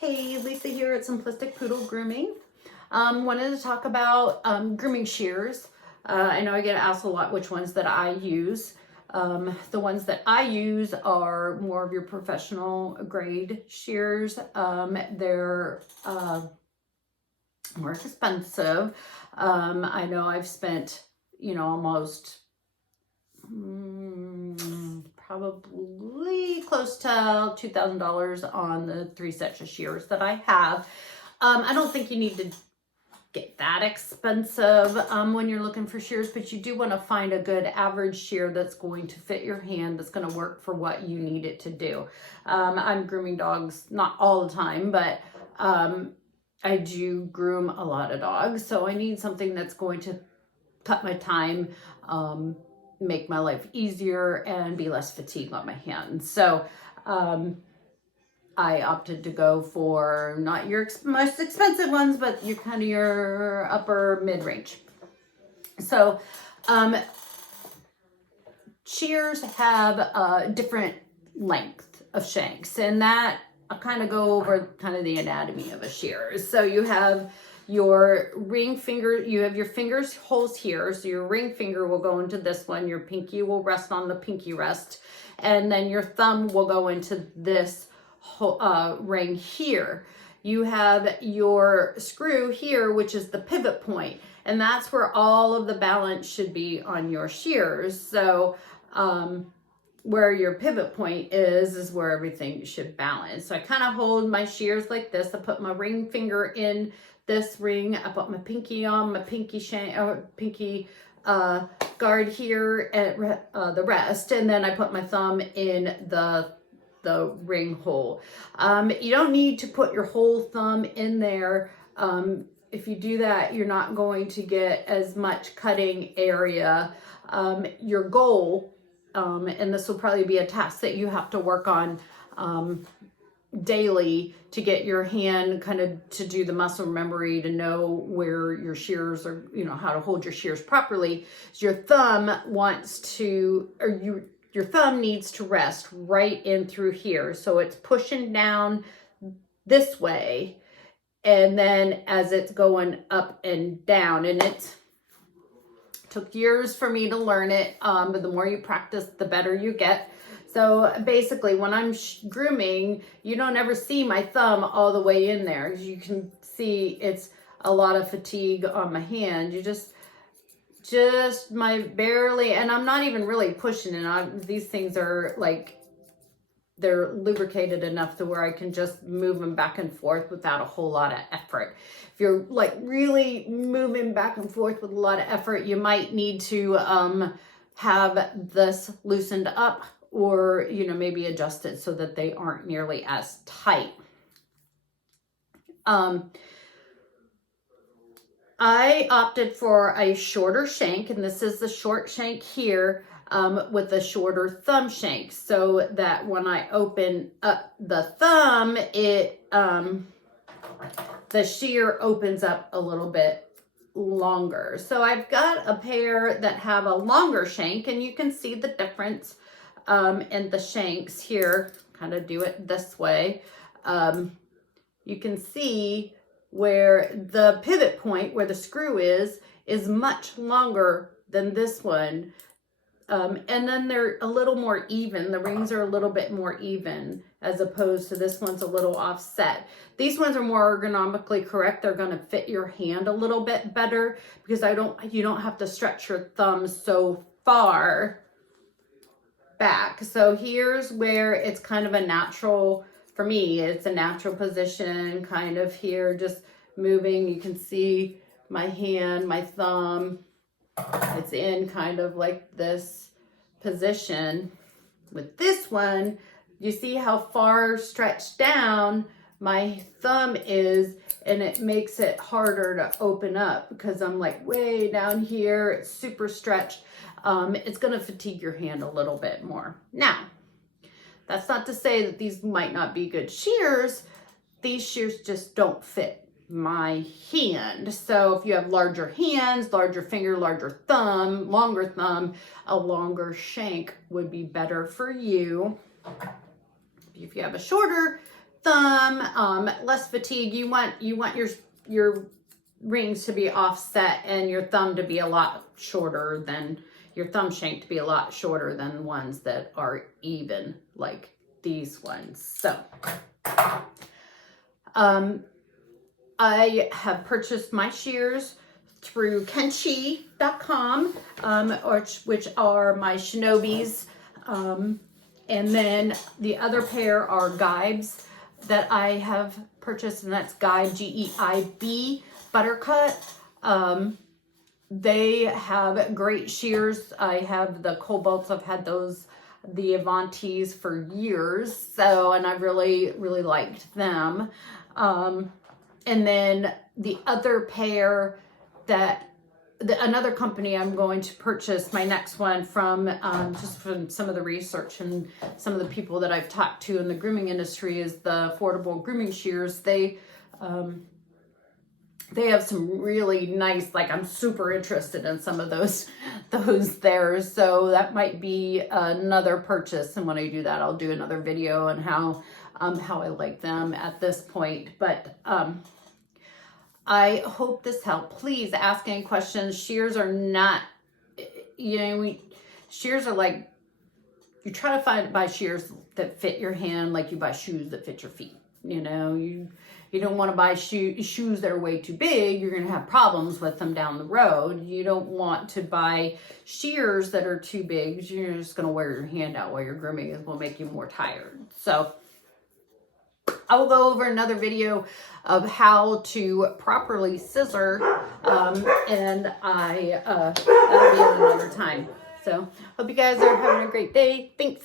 Hey, Lisa here at Simplistic Poodle Grooming. Wanted to talk about grooming shears. I know I get asked a lot which ones that I use. The ones that I use are more of your professional grade shears. They're more expensive. I know I've spent, almost probably close to $2,000 on the 3 sets of shears that I have. I don't think you need to get that expensive when you're looking for shears, but you do want to find a good average shear that's going to fit your hand, that's going to work for what you need it to do. I'm grooming dogs, not all the time, but I do groom a lot of dogs, so I need something that's going to cut my time, make my life easier, and be less fatigued on my hands. So I opted to go for not your most expensive ones, but your upper mid-range. So shears have different length of shanks, and that I'll kind of go over kind of the anatomy of a shear. So you have your ring finger, you have your fingers holes here. So your ring finger will go into this one. Your pinky will rest on the pinky rest. And then your thumb will go into this ring here. You have your screw here, which is the pivot point. And that's where all of the balance should be on your shears. So where your pivot point is where everything should balance. So I kind of hold my shears like this. I put my ring finger in this ring. I put my pinky on my pinky guard here at the rest, and then I put my thumb in the ring hole. You don't need to put your whole thumb in there. If you do that, you're not going to get as much cutting area. Your goal, and this will probably be a task that you have to work on daily to get your hand kind of to do the muscle memory, to know where your shears are, how to hold your shears properly. Your thumb your thumb needs to rest right in through here. So it's pushing down this way, and then as it's going up and down, and it took years for me to learn it, but the more you practice, the better you get. So basically, when I'm grooming, you don't ever see my thumb all the way in there. As you can see, it's a lot of fatigue on my hand. You just my barely, and I'm not even really pushing it. These things are like, they're lubricated enough to where I can just move them back and forth without a whole lot of effort. If you're like really moving back and forth with a lot of effort, you might need to have this loosened up, or maybe adjust it so that they aren't nearly as tight. I opted for a shorter shank, and this is the short shank here, with a shorter thumb shank, so that when I open up the thumb, the shear opens up a little bit longer. So I've got a pair that have a longer shank, and you can see the difference in the shanks here. Kind of do it this way. You can see where the pivot point, where the screw is much longer than this one. And then they're a little more even. The rings are a little bit more even, as opposed to this one's a little offset. These ones are more ergonomically correct. They're going to fit your hand a little bit better, because you don't have to stretch your thumb so far back. So here's where it's kind of a natural, for me, it's a natural position, kind of here, just moving. You can see my hand, my thumb, it's in kind of like this position. With this one, you see how far stretched down my thumb is, and it makes it harder to open up because I'm like way down here. It's super stretched. It's going to fatigue your hand a little bit more. Now, that's not to say that these might not be good shears. These shears just don't fit my hand. So if you have larger hands, larger finger, larger thumb, longer thumb, a longer shank would be better for you. If you have a shorter thumb, less fatigue. You want your rings to be offset and your thumb to be a lot shorter than your thumb shank to be a lot shorter than ones that are even, like these ones. So I have purchased my shears through kenchi.com, which are my Shinobis. And then the other pair are Guibes that I have purchased, and that's Guibe, G-E-I-B, Buttercut. They have great shears. I have the Colbalts. I've had those, the Avantis, for years. So, and I really, really liked them. And then the other pair that another company I'm going to purchase my next one from, just from some of the research and some of the people that I've talked to in the grooming industry, is the Affordable Grooming Shears. They have some really nice, like, I'm super interested in some of those there. So that might be another purchase. And when I do that, I'll do another video on how I like them at this point. But I hope this helped. Please ask any questions. Shears are not, shears are like, you try to buy shears that fit your hand like you buy shoes that fit your feet. You don't want to buy shoes that are way too big. You're going to have problems with them down the road. You don't want to buy shears that are too big. You're just going to wear your hand out while you're grooming. It will make you more tired. So I will go over another video of how to properly scissor, and that'll be at another time. So hope you guys are having a great day. Thanks.